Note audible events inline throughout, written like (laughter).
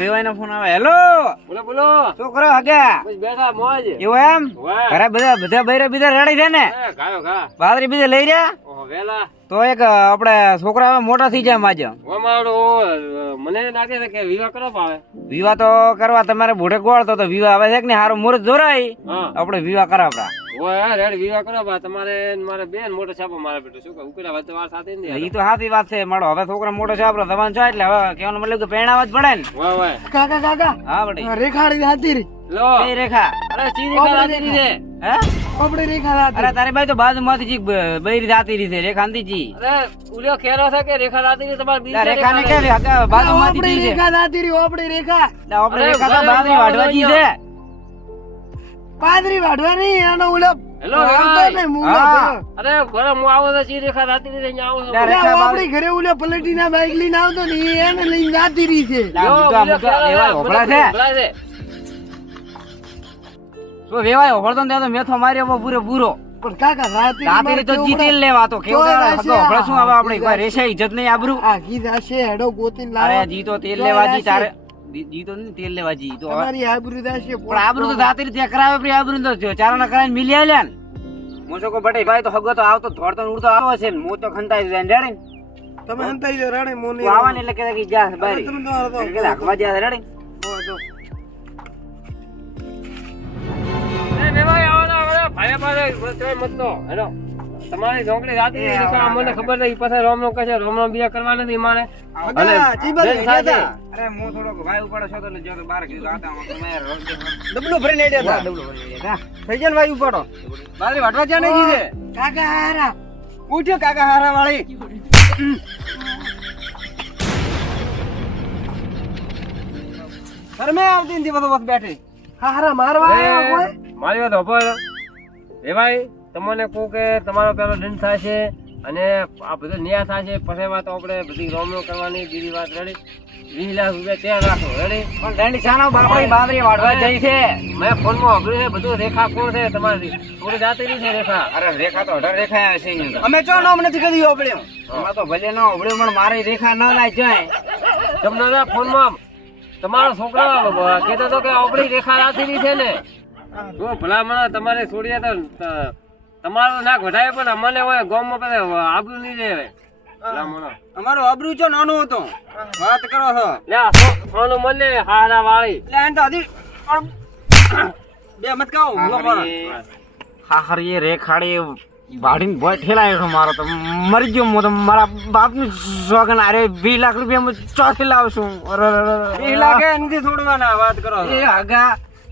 વેવાઈનો phone આવે. Hello બોલો બોલો. શું કરો બેઠા મોજ. એવું એમ? ઘરે બધા બધા બૈરા બીજા રેડી છે ને? લઈ રહ્યા? વેલા. તો એક આપણે છોકરા હવે મોટા થઈ જાય માજે મને લાગે છે કે વિવાહ કરો પાવે વિવાહ તો કરવા તમારે ભૂડે ગોળ તો વિવાહ આવે છે કે નહીં? હારું મુહૂર્ત જોરાય. આપડે આપણે વિવાહ કરાવડા ઓય રેડ વિવાહ કરો બા તમારે ને મારે બેન મોટો છાપો મારે બેટો શું કે ઉકેલા વાત વાર સાથે જ નહીં તો સાચી વાત છે મારો હવે છોકરા મોટો છે જવાન છો એટલે હવે કહેવાનો મતલબ કે પહેણાવા જ પડે ને. વાહ વાહ. કાકા કાકા. હા બટી રેખાડી હાથી રી. લો. કઈ રેખા? અરે ચીની કા રાતી ની છે. હે? આપણે રેખા હાથી. અરે તારી બાઈ તો બાજુમાંથી જી બ- બૈરી જાતી રહી છે રેખાંતી જી અરે ઉલ્યો ખેરો છે કે રેખા રાતી રી તમારે બીજી રેખા ને રેખા કે જી છે. રેખા રી રેખા. રેખા તો વાઢવા જી છે. પાદરી વાઢવાની એનો ઉલપ. હેલો. ને. અરે બરે હું આવો તો ચી રેખા રાત્રી ની આવો છું. આપણી ઘરે ઓલો પલટીના બાઈક લઈને આવતો ને એને લઈને જાતી રહી છે. વેવાય છે, હોભળા છે. હોભળા છે. તો વેવાય હોભળતો ને ત્યાં તો મેથો માર્યો પૂરે પૂરો. પણ કાકા રાતે તો જીતી લેવા તો કેવો હોભળે શું આવે આપણે કોઈ રહેશે ઇજ્જત નહીં આબરૂ. આ કીધા છે હેડો ગોતીને અરે જીતો તેલ તો લેવા જી તારે. જી તો નહીં તેલ લેવા જી તો તમારી આબરૂ થશે પણ આબરૂ તો દાંતેરી ત્યાં કરાવે પ્રી આબરૂ તો જો ચારાના કરાવીને મિલી આલ્યા ને. મોસો કો બટે ભાઈ તો હગો તો આવતો ધોડતો ને ઉડતો આવો છે ને. મો તો ખંતાઈ જાય ને. તમે હંતાઈ જો રાણે મોની તું આવા. ને એટલે કે જા બારી. તમે તો તો- એટલે જ્યાં રેડી જો. એ આવો ને ભાઈ પાસે મત નો હેલો. તમારી છોકરી રાતી ની રેખા મને ખબર નથી પછી રોમ નો કહે છે રોમ નો બીજા કરવા નથી મારે અને સાથે. અરે હું થોડોક ભાઈ ઉપાડો છો તો જો તો બાર કીધું આતા ડબલો. ભરીને હેડ્યા હતા. ડબલું ભરી ગયા, થઈ ભાઈ ઉપાડો. બારી વાટવા જ્યાં નહીં જી કાકા હારા ઉઠ્યો કાકા હારા વાળી શરમે આવતી નથી બધો બસ બેઠી. હારા મારવા મારી વાત હોભળ. એ ભાઈ તમને કહું કે તમારો પેલો દંડ થાય છે અને આ બધું ન્યાય થાય છે પછી વાત આપણે બધી રોમનો કરવાની બીજી વાત રેડી. વીસ લાખ રૂપિયા ત્યાં રાખો રેડી? પણ દંડી બાપડી જઈ છે. મેં ફોનમાં છે બધું રેખા કોણ છે તમારી? થોડી જાતેલી છે રેખા. અરે રેખા તો અઢાર રેખા આવે છે તો. અમે ચો નામ નથી કદી ઓબળ્યો? અમે તો ભલે ના ઉભળ્યું પણ મારી રેખા ન લાય જાય. તમને ફોનમાં તમારો છોકરા કહેતો હતો કે ઓબળી રેખા રાખેલી છે ને. જો ભલામણ તમારે છોડીએ તો ત- તમારો નાક વધારે પણ અમને હોય ગામમાં પછી આબરું નહીં રહે અમારો અબરૂ છો નાનો હતો. વાત કરો છો. લે મને હારા વાળી. એટલે એમ તો હજી (coughs) બે મત કહો હાહરી એ રેખાડી વાડીને ભય ઠેલાયો છો મારો તો. મરી ગયો હું તો. મારા બાપનું સોગન અરે વીસ લાખ રૂપિયા હું ચોથી લાવશું. વીસ લાખ એનથી છોડવાના વાત કરો એ આગા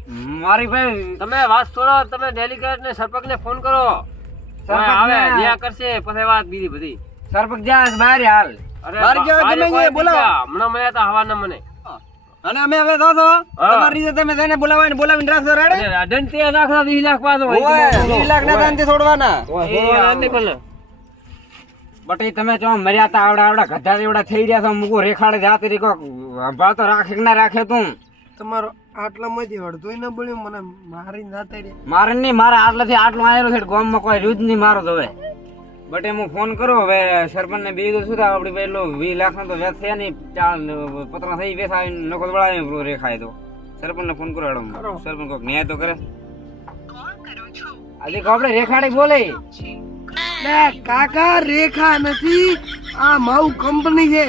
મારી ભાઈ તમે વાત છોડો તમે ડેલિગેટ ને સરપંચ ને ફોન કરો આવે ન્યા કરશે પછી વાત બીજી બધી. સરપંચ જ્યાં બહાર હાલ. અરે બહાર ગયો તમે એ બોલાવો. હમણાં મને તો હવા ના મને અને અમે હવે તો તમારી રીતે તમે તેને બોલાવીને બોલાવીને રાખશો રેડે અને રાખો વીસ લાખ પાછો ઓય વીસ લાખ ના દાનથી છોડવાના. બટી તમે જો મર્યા તા આવડા આવડા ગધા જેવડા થઈ રહ્યા છો મૂકો રેખાડે જાતે રીકો ભાવ તો રાખે ના રાખે તું. તમારો આટલામાંથી અડધોય ન બળ્યું મને મારીને જાતા રહ્યા મારે નહીં મારે આટલાથી આટલું આવેલો છે ગામમાં કોઈ રૂજ નહીં મારો તો હવે. બટે હું ફોન કરો હવે સરપંચ ને બીજું શું થાય આપડી પેલો વીસ લાખ તો વ્યાજ થયા નહીં ચાલ પત્ર થઈ બેસા નકો વળાવી રેખાય તો. સરપંચ ને ફોન કરો હેડો સરપંચ કોઈક ન્યાય તો કરે. આજે આપણે રેખાડી બોલે. લે કાકા રેખા નથી આ માઉ કંપની છે.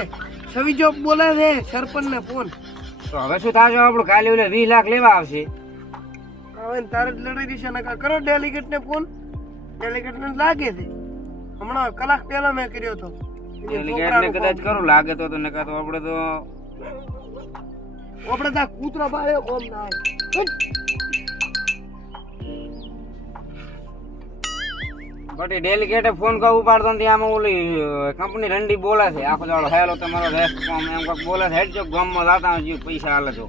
સવિજો બોલે છે સરપંચ ને ફોન. તો હવે શું થાય આપણું કાલે ઓલે વીસ લાખ લેવા આવશે. હવે તારે જ લડાઈ દેશે નકા કરો ડેલિગેટ ને ફોન. ડેલિગેટ ને લાગે છે. હમણાં કલાક પહેલા મેં કર્યો હતો. ડેલિગેટ ને કદાચ કરું લાગે તો તો નકા તો આપણે તો આપણે ત્યાં કૂતરા પાડ્યો કોમ ના બટી ડેલિકેટે ફોન કહું ઉપાડતો નથી આમાં ઓલી કંપની રંડી બોલે છે, આખો દાડો હેલો, તમારો રેસ્ટ ફોર્મ એમ કોઈક બોલે છે, હેડ જો, ગામમાં જાતા હોય પૈસા હાલે તો.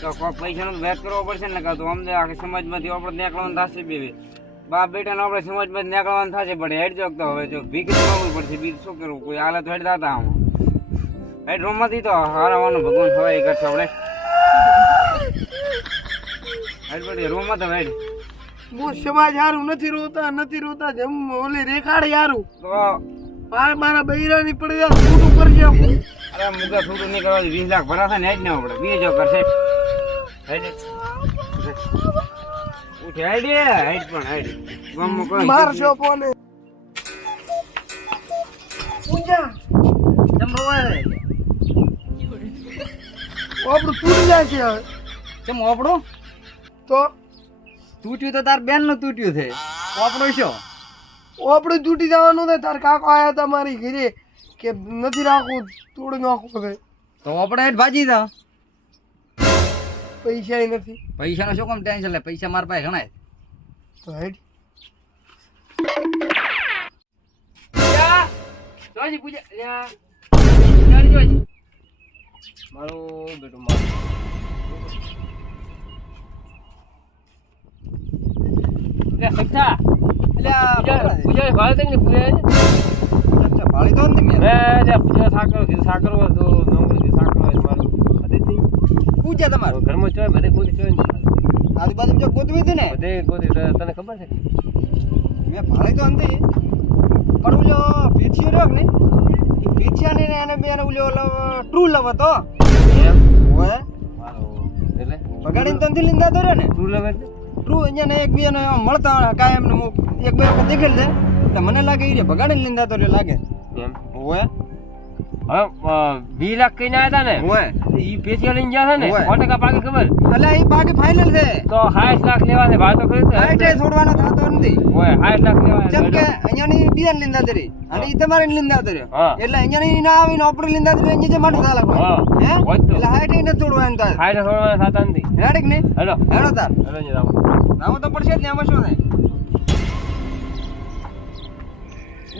તો કોઈક પૈસાનો વેત કરવો પડશે ને કાં તો અમને આખી સમાજમાંથી આપણે નીકળવાનું થશે બેવી બાપ બેટાને આપણે સમાજમાંથી નીકળવાનું થશે, પણ હેડ જોક તો હવે જો ભીખ માગવું પડશે, બીજું શું કરવું? કોઈ હાલે તો હેડ જાતા આમાં. હેડ રૂમમાંથી તો હારવાનું, ભગવાન સવારી કરશે આપણે. હેડ બધી રૂમમાં તો હેડ. હું સમાજ હારું નથી રોતા નથી રોતા જમ ઓલી રેખાડે હારું. મારે મારા મારા બૈરાની પડી જાય ખોટું કરશે અરે મુગા છૂટું નહીં કરવા વીસ લાખ ભરાશે ને જ ને આપણે બીજો કરશે. હેડ. ઉઠે હેડ. હેડ પણ હેડ. ગામમાં કોઈ માર છો ફોને પૂજા. રે આપણું તૂટી જાય છે હવે. ચમ ઓપડું? તો તૂટ્યું તો તાર બેનનું તૂટ્યું છે. ઓપડું શું આપણું તૂટી જવાનું ને તાર કાકો આયા હતા મારી ઘરે કે નથી રાખવું તોડી નાખવું છે. તો આપણે હેઠ ભાજી દો. પૈસા નથી. પૈસા શું કામ ટેન્શન લે? પૈસા મારા પાસે ઘણા તો લ્યા, જોજી પૂજા. મારું બેટું મારું. લે, સખ્તા. એટલે પૂજા ભાડે તક ને પૂજા ભાળી તો ને તમે. લે, લે, પૂજા સાકર હોય તો નોકરી કીધું સાકર મારું. પૂજા તમારું? ઘરમાં ચોય બધે ગોતી ચોય આજુબાજુ જો ગોતવી હતી ને. બધે ગોતી તને ખબર છે? મેં ભાળી તો નથી પણ ઓલો પીછિયો રહ્યો ને એ પીછિયાને ને એને બે ઓલો ટ્રુ લવ હતો. એમ? એટલે? બગાડીને તનથી લીંદા તો ને. તું લેવે એટલે ટ્રુ અહીંયા ને એક બીજાને મળતા કાયમ ને એક બે વખત દેખેલ છે. એટલે મને લાગે એ રે લઈને જતો તો લાગે. એમ? ઓય હવે વીસ લાખ કઈને આવ્યા ને? ઓય ઈ પેશિયા લઈને ગયા છે ને? હોય. સો ટકા પાકી ખબર? એટલે એ બાકી ફાઇનલ છે. તો સાઠ લાખ લેવા છે ભાવ તો. ખરી તો છોડવાનો થતો નથી. હોય સાઠ લાખ લેવા જેમ કે અહીંયાની બીજાની લીંદા તરી અને ઈ તમારી લીંદા તર્યો હા. એટલે અહીંયાની ના આવીને ઓપરી લીંદા તરી અહીંયા જે માટે કોઈ હા. હોય. એટલે હાઈટે નથી છોડવાનું તાર સાઠ છોડવાના થતા નથી રેડિક ને હેલો હેડો તાર. હેલો જી તો પડશે જ ને આમાં શું થાય?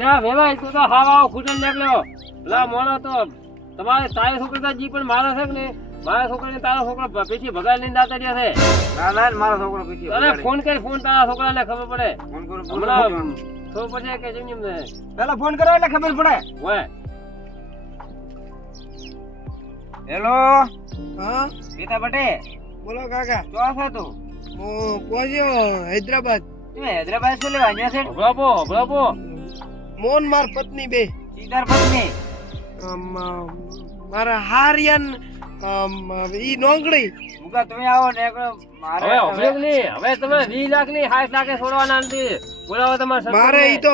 ના વેલા તું તો હાવ આવો ખૂટલ નીકળ્યો. લા મોણો તો તમારે તારી છોકરા તો જી પણ મારે છે ને મારા છોકરાને તારો છોકરો પેછી ભગાડ લઈને દાતા રહ્યા છે. ના ના મારો છોકરો પીછી અરે ફોન કરી ફોન તારા છોકરાને ખબર પડે. ફોન કરો હમણાં ખબર પડે કે જેમ જેમ પેલા ફોન કરો એટલે ખબર પડે. હોય. હેલો? હા? ગીતા બટે બોલો કાકા. તો છે તું? હું પહોંચ્યો હૈદરાબાદ. તમે હૈદરાબાદ શું લેવા અહીંયા છે અભળાપો અભળાપો મોહન માર પત્ની બે. સીતાર પત્ની. મારા હારિયન ઈ નોંગડી તમે આવો ને મારે હવે તમે વીસ લાખની સાઠ લાખે છોડવાના નથી. બોલાવો તમારે મારે ઈ તો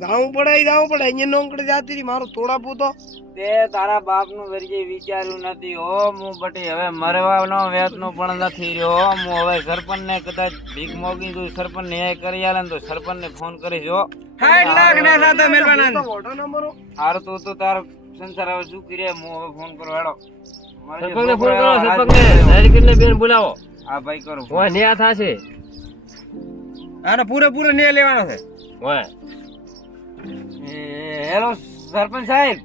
જાવું પડે જાવું પડે. અહીંયા નોંકડે જાતી રહી મારું થોડા પૂતો. તે તારા બાપનું વર્ગે વિચાર્યું નથી. ઓ હું બટી હવે મરવાનો વેતનો પણ નથી રહ્યો. હું હવે સરપંચ ને કદાચ ભીખ મોગી દઉં સરપંચ ન્યાય કરી આલે તો સરપંચ ને ફોન કરી જો સાઠ લાખ ના સાથે મેળવાના મોટો નંબરો હારું તું તો તાર સંસાર હવે શું કરીએ હું હવે ફોન કરો હેડો. સરપંચ ને ફોન કરો સરપંચ ને ને બેન બોલાવો. હા ભાઈ કરો. હોય ન્યા થાશે. આને પૂરેપૂરો ન્યાય લેવાનો છે. હોય હેલો સરપંચ સાહેબ.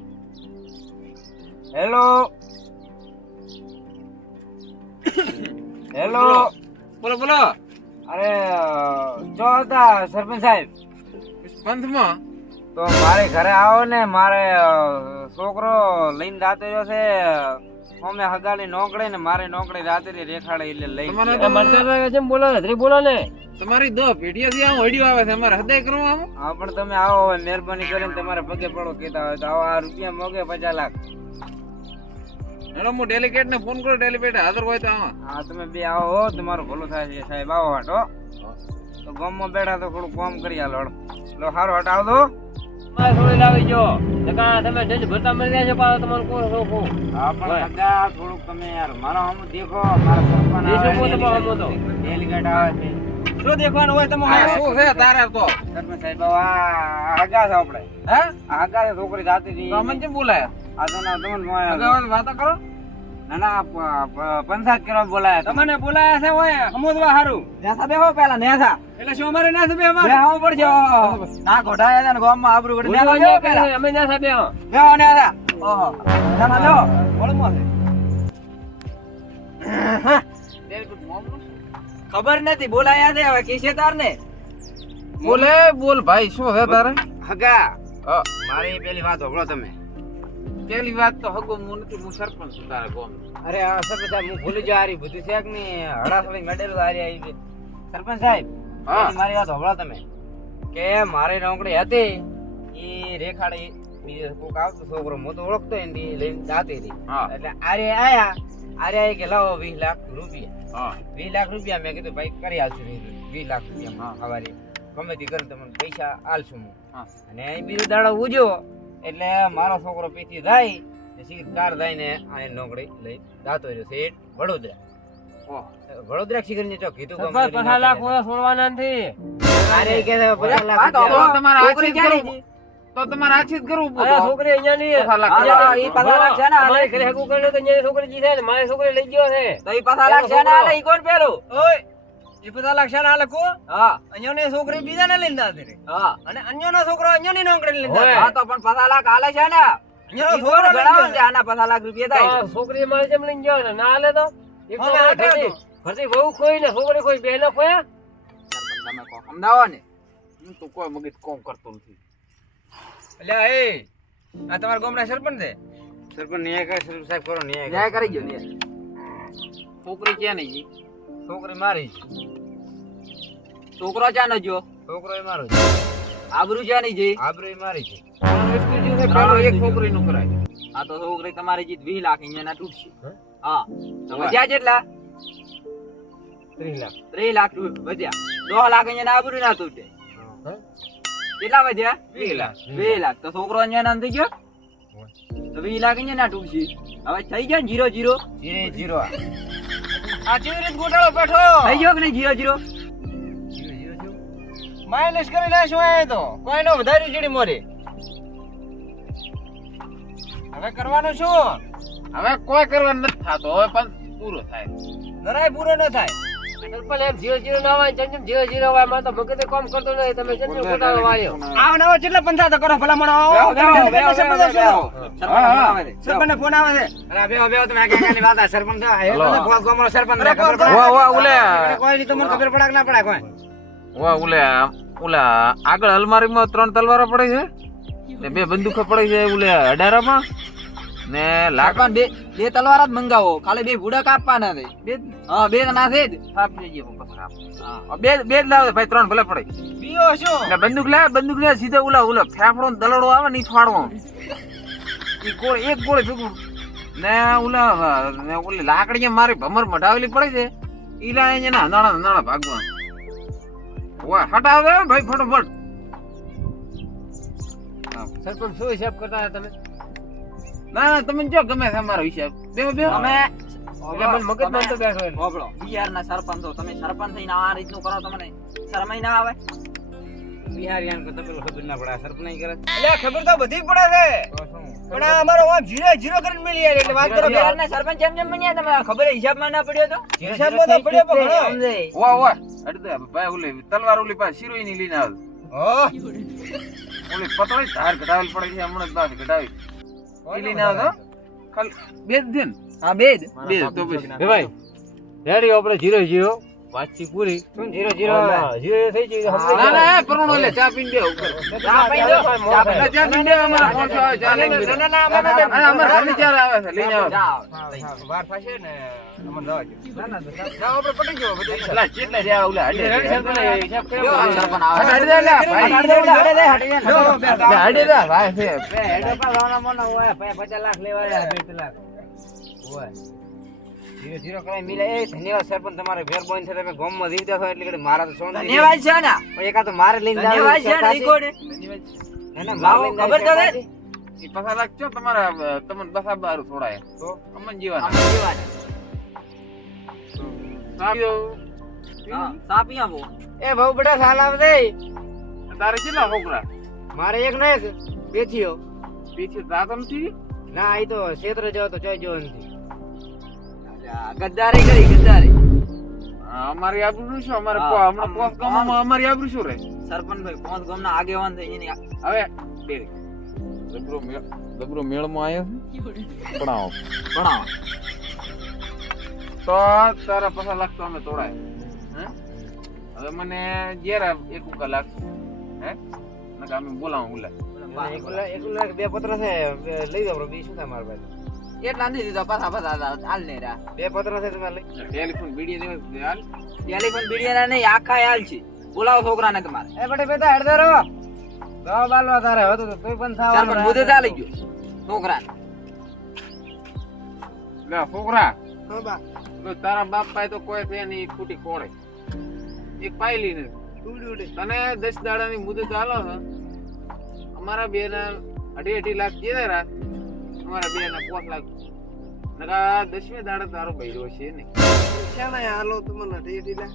હેલો. હેલો. બોલો બોલો અરે જો હતા સરપંચ સાહેબ. પંથમાં? તો મારે ઘરે આવો ને મારે છોકરો લઈને દાતો રહ્યો છે. અમે હગાડી નોકડે ને મારે નોકડે રાત્રે રેખાડે એટલે લઈ જેમ બોલો હજરી બોલો ને. તમારી દો પેઢીઓથી આમ ઓડિયો આવે છે અમારે હૃદય કરવા આમ હા પણ તમે આવો હવે મહેરબાની કરીને તમારે પગે પડો કેતા હોય તો આવો આ રૂપિયા મોગે પચાસ લાખ. હેલો હું ડેલિકેટ ને ફોન કરો ડેલિકેટ હાજર હોય તો આમાં હા તમે બે આવો હો તમારું ભલું થાય છે સાહેબ આવો હાટો. તો ગામમાં બેઠા તો થોડું કામ કરી હાલો હટો. લો સારું હાટ આવજો મારે થોડી લાવી જો. નકા તમે ડેલી ભરતા મળી ગયા છો પાછો તમારું કોણ રોકું હા પણ હગા થોડુંક તમે યાર મારો હમ દેખો મારા સરપંચ આવે દેખો મારો હમ તો. ડેલીગેટ આવે છે. શું દેખવાનું હોય તમે શું છે તારે તો? સરપંચ સાહેબ આ આગા છે આપણે. હે? આગા છે છોકરી જાતી હતી તમને કેમ બોલાય? આ તો ના તમને મોય અગાઉ વાતો કરો. ના ના પંચાયત કરવા બોલાયા તમને. તમને બોલાયા છે હોય સમજવા સારું નેસા બેહો પેલા નેસા. એટલે શું અમારે ના બે અમારે બેહવું પડજો ના ઘોટાયા હતા ને ગામમાં આબરૂ કાઢી ના લાગ્યો પેલા. અમે ના સાહેબ હા. બેહો નેસા. ઓહો. ના લો બોલમાં છે ખબર નથી બોલાયા છે હવે કિસે તાર ને બોલે બોલ ભાઈ શું છે તારે હગા હા. મારી પેલી વાત હોભળો તમે પેલી વાત તો હગો હું નથી હું સરપંચ છું તારા ગામ અરે આ સરપંચ સાહેબ હું ભૂલી જા હારી બધું છે કે નહીં હડાસળી ગડેલું હારી આવી સરપંચ સાહેબ હા. મારી વાત હોભળો તમે. કે મારી નોકરી હતી એ રેખાડી બીજો કોક આવતો છોકરો હું તો ઓળખતો ને ઈ લઈને જાતી હતી. એટલે આરે આયા આરે આય કે લાવો વીસ લાખ રૂપિયા. હા. વીસ લાખ રૂપિયા મેં કીધું ભાઈ કરી આલશું. વીસ લાખ રૂપિયા હા. સવારે. ગમે તે કરીને તમને પૈસા આલશું હું. અને અહીં બીજો દાડો ઉજો એટલે મારો છોકરો પીથી જાય ને સીધી કાર જઈને આ નોકરી લઈ જાતો રહ્યો. શેઠ વડોદરા. વડોદરા શીખર તો કીધું પચાસ લાખ ઓલા છોડવાના નથી. અરે કે પચાસ લાખ તો તમારે છોકરી ક્યારે છે? તો તમારે આ ચીજ કરવું છોકરી અહીંયા ની લાખ અહીંયા ઈ પચાસ લાખ છે ને, આલે ઘરે હકુ કર્યું તો અહીંયા છોકરી જીતે ને મારે છોકરી લઈ ગયો છે. તો ઈ પચાસ લાખ છે ને આલે ઈ કોણ પેલો ઓય ઈ પચાસ લાખ છે ને આલે કો? હા. અન્યોને છોકરી બીજાને લઈને જાતી રે. હા. અને અન્યોનો છોકરો અન્યોની નોકરી લઈને ઓય. હા તો પણ પચાસ લાખ આલે છે ને. અન્યોનો છોકરો ગણાવો ને. આના પચાસ લાખ રૂપિયા થાય. છોકરી મારે જેમ લઈને ગયો ને ના આલે તો? એક તો હવે મારે હાથે ઘરથી- હતો. ઘરથી વહુ ખોઈ ને છોકરી ખોઈ બે ખોયા? તમે કહો. સમજાવો ને હું તો કોઈ મગજ કોમ કરતો નથી. એટલે એ આ તમારા ગામના સરપંચ છે? સરપંચ ન્યાય કરે સરપંચ સાહેબ કરો ન્યાય ન્યાય કરી ગયો ન્યાય. છોકરી ક્યાં નહીં છોકરી મારી. છોકરો ન જો છોકરો એ મારો આબરૂ ચાની જે આબરૂ એ મારી છે. એક છોકરી નું કરાય. આ તો છોકરી તમારી જીત વીસ લાખ અહીંયા ના તૂટશે. હે? વધ્યા કેટલા ત્રીસ લાખ. ત્રીસ લાખ વધ્યા. દોઢ લાખ અહીંયા ના આબરૂ ના તૂટે. કેટલા વધ્યા? વીસ લાખ. વીસ લાખ. તો છોકરો અહીંયા નામ થઈ ગયો? તો વીસ લાખ અહીંયા ના તૂટશે. હવે થઈ ગયો ને જીરો જીરો? જીરો આ. કેવી રીતે ગોટાળો બેઠો? થઈ ગયો કે નહીં જીરો જીરો? માઇનસ કરી નાખ્યો આ તો. કોઈ નો વધાર્યું ચીડી મોરે. હવે કરવાનું શું? હવે કોઈ કરવા નથી થતો હવે પણ પૂરો થાય. જરાય પૂરો ન થાય. સરપંચ એમ જીરો જીરો ના હોય જેમ જેમ જીરો જીરો હોયમાં તો મગજે કામ કરતો નહીં તમે જેમ જેમ ગોટાળો વાળ્યો. આવ નવો કેટલા પંથા તો કરો ભલા મણો બેહો, બેહો, બેહો, બેહો, બેહો. સરપંચ હા, આવે છે. સરપંચ ફોન આવે છે. અરે બેહો, બેહો, તમે આ ક્યાં વાત આ સરપંચ ફોન સરપંચ ને ખબર પડે? વાહ, વાહ. કોઈ નહીં તો ખબર પડે કે ના પડે કોઈ. વાહ ઓલા ઓલા આગળ અલમારીમાં ત્રણ તલવારો પડે છે? ને બે બંદૂકો પડે છે ઓલે અઢારામાં ને લાકડા બે બે તલવાર જ મંગાવો. ખાલી બે ભૂડા કાપવાના છે. બે હા બે ના છે જ. કાપ સાપ. હા, બે બે જ લાવે ભાઈ ત્રણ ભલે પડે. બીઓ શું? ને બંદૂક લે બંદૂક લે સીધો ઉલા ઉલા ફેફડો ને દલડો આવે ને ફાડવો ઈ (laughs) ગોળ એક ગોળ ભેગું. ને ઓલા ને ઓલી લાકડી મારી ભમર મઢાવેલી પડે છે. ઈ લા અહીંયા ના નાણા નાણા ભાગવા ઓય હટાવે ભાઈ ફટોફટ. સરપંચ શું હિસાબ કરતા તમે? ના ના તમે જો ગમે છે અમારો હિસાબ. બે બે અમે એટલે મને બેઠો એટલે. બિહાર ના સરપંચ તમે સરપંચ થઈને આ રીતનું કરો તમને શરમાઈ ના આવે? બિહારીયાને તો પેલું ખબર ના પડે સરપંચ નહીં કરે? અલ્યા ખબર તો બધી પડે છે. પણ આ અમારો આમ જીરો જીરો કરીને મિલી યાર એટલે વાત કરો બિહાર ના સરપંચ જેમ જેમ બન્યા તમે ખબર હિસાબમાં ના પડ્યો તો? હિસાબમાં તો પડ્યો પણ ઘણો. સમજે. વાહ વાહ ભાઈ ઓલી તલવાર ઓલી પાસે શિરોઈ ની લઈને આવે ઓલી પતળી ધાર ઘટાવેલ પડે છે હમણાં જ બાદ ઘટાવી ઈ લઈને આવે બે જ ને. હા બે જ બે તો પછી ભાઈ રેડી આપણે જીરો જીરો. વાતચીત પૂરી. Zero zero? જીરો થઈ ગઈ ના ના એ લે ચા પીને દે ઉપર. ચા પી લો. ચા પીને ચા પીને દે અમારા પાંચસો આવે ચા લઈને ના, ના, ના, અમારે અમારા ચાર આવે છે લઈને આવે. વાર થશે ને અમને દવા ના, ના, ના. આપણે પટી ગયો બધું. લા કેટલા રહ્યા ઓલા હાડે. રેડી સરપંચ, હિસાબ કેવો સરપંચ આવે? હાડે દે લા ભાઈ. હાડે દે, હાડે દે, હાડે દે. લા, હાડે દે ભાઈ છે. પર લાવવાના મોના હોય, ભાઈ પચાસ લાખ લેવા રહ્યા, બે લાખ. હોય. મિલે. એ ધન્યવાદ સરપંચ તમારે મહેરબાની છે તમે ગામમાં જીવતા છો એટલે ઘડી મારા તો સોન ધન્યવાદ છે ને તો મારે લઈને ધન્યવાદ છે ને સરકારથી. ના, ના, લાવો, ખબર તો જાવ છે? સરકારથી. ઈ પસા લાખ છો તમારા અ, તમને બસા બારું છોડાય તો? અમન જીવાના આમાં જીવાત. સાહેબ, હા, સાપી આપો. એ બહુ બધા સાલ આવશે તારે કેટલા છોકરા મારે એક ને એક બેઠીઓ પીછે જાતો નથી ના એ તો ક્ષેત્ર જાવ તો જોઈ જો નથી અલ્યા, ગદ્દારી કરી ગદ્દારી. અમારી આબરૂ શું અમારે હમણાં પોસ ગામમાં અમારી આબરૂ શું રહે? સરપંચ ભાઈ પોસ ગામના આગેવાન થઈ એની હવે ડેરી દબરો મેળ દબરો મેળમાં આવ્યો પડાવો ભણાવો. તો તારા પસા લાગતો અમે તોડાય. હે? હવે મને જેરા એક કલાક હે? નકા અમે બોલાવું એકલા બે પત્ર છે લઈ જાવ બી શું થાય મારા ભાઈ એટલા નથી દીધા પાછા પાછા હાલ ને રહ્યા બે પત્ર છે તમે ટેલિફોન બીડી હાલ. ટેલિફોન બીડીના નહીં આખા હાલ છે. બોલાવો છોકરાને તમારે. એ બટે બેટા હેડ દરો દવા બાલવા તારે હતું તો તોય પણ ચાલ પણ મુદત ચાલી ગયો. છોકરા લે છોકરા. હા બા. તો તારા બાપ પાસે તો કોઈ છે નહીં ફૂટી કોળે એક પાયલી ને. તને દસ દાડાની મુદત હાલો છે અમારા બે ના અઢી અઢી લાખ જે રાત અમારા બે ના પાંચ લાખ નકા દસમી દાડે તારો બૈરો છે ને. શાના હાલો તમને ઢેડી લે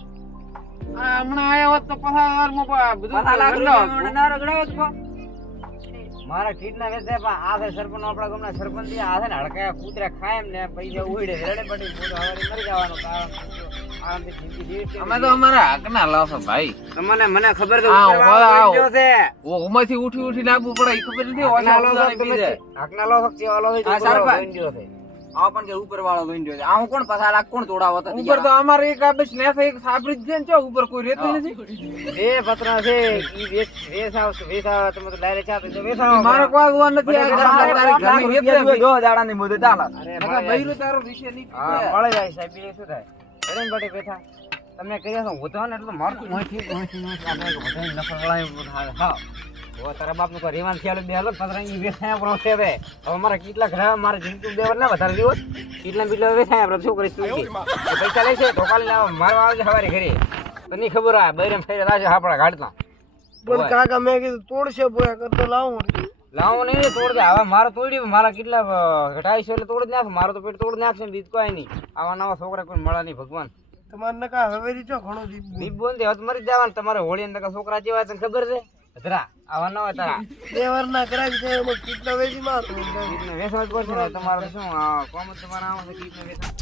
આ હમણાં આયા હોત તો પસાર વારમાં બધું ના મારા કીટના વેચે પણ આ છે સરપંચ આપણા ગામના સરપંચ આ છે ને હડકાયા કૂતરા ખાય એમ ને પૈસા ઉડે રેડે પડી પૂરો હવે મરી જવાનું કારણ. અમે તો અમારા હક હકના લાવશો ભાઈ. તમને મને ખબર. ગયો છે. ઉઠી ઉઠી નાખવું પડે ખબર નથી ઓલા ઓછા લો ઉતારે છો તમે બીજે. હકના લો છો કે આ પણ કે ઉપર વાળો ગંડ્યો છે. આ હું કોણ પાછા લાખ કોણ તોડાવો તો ઉપર તો અમારે એક આ બસ એક સાબરી છે ને ચો ઉપર કોઈ રહેતું નથી. એ પતરા છે ઈ વેસ વેસ આવ વેસ આવ તમે તો ડાયરેક્ટ આપે તો વેસ આવ મારો કોઈ ગવા નથી આ તારી ઘરની બી. જો દાડાની મુદત ચાલે અરે જાય. તારો વિશે નહીં મળે જાય સાહેબ એ શું થાય? અરે બટે બેઠા. તમને કર્યા છો હું તો ને એટલે તો મારતું મોંથી મોંથી મોંથી. આપણે વધારે નફર વળાય હા. ઓ તારા બાપનું કોઈ રેવાન થયા બે હાલો પતરાંગી વેચાયા આપણો છે હવે. હવે મારા કેટલા ઘરે મારે જિંદગી બે વાર ના વધારે દિવસ. કેટલા બીટલા વેસાય આપણે શું કરીશ તું પૈસા લેશે છે કાલે લાવો મારવા આવજે સવારે ઘરે. તો નહીં ખબર આ બૈરમ ફેરે લાશે આપણા ગાડતા પણ કાકા મેં કીધું તોડશે બોયા કરતો લાવું લાવો નહીં ને તોડ દે. મારે તોડી મારા કેટલા ઘટાઈશો એટલે તોડી નાખ. મારો તો પેટ તોડી નાખશે ને કોઈ નહીં. આવા નવા છોકરા કોઈ મળે નહીં ભગવાન. તમારે નકા હવે છો ઘણો દીપ દીપ બોલ હવે મરી જવાનું. તમારે હોળી નકા છોકરા જેવા તને ખબર છે? આવા નવા તારા. બે વાર ના કરાવી છે એમાં કેટલા વેચી મારું. કીટને વેચવા જ પડશે તમારે શું આ કોમ તમારે આવું છે કીટને વેચવા.